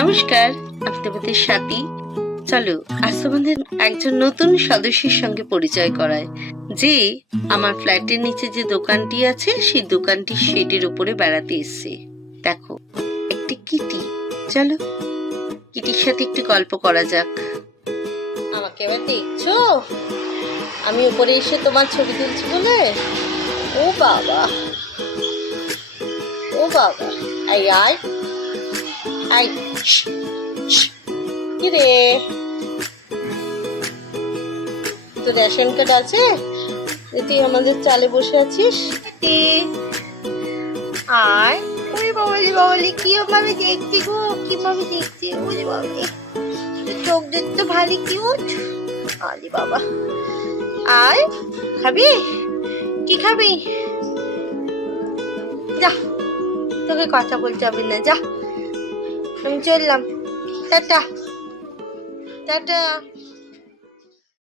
নমস্কার, আমি তোমাদের স্বাতী। চলো আজ তোমাদের একজন নতুন সদস্যের সঙ্গে পরিচয় করায়, যে আমার ফ্ল্যাটের নিচে যে দোকানটি আছে সেই দোকানটির শেডের উপরে বেড়াতে এসছে। দেখো, একটি কিটি। চলো কিটির সাথে একটু গল্প করা যাক। আমাকে এবার দেখছো? আমি উপরে এসে তোমার ছবি তুলছি বলে? ও বাবা, ও বাবা, আই আই আই, কি রে, তোর রেশন কার্ড আছে? তুই আমাদের চালে বসে আছিস? আর ওই বাবালি বাবালি কি ভাবে দেখছি গো, কিভাবে দেখছি, ওরে বাবালি চোখ দেখতে ভারী কিউট। আরে বাবা, আর খাবি? কি খাবি? যা, তোকে কথা বলতে হবে না, যা, আমি চললাম। Tata tata.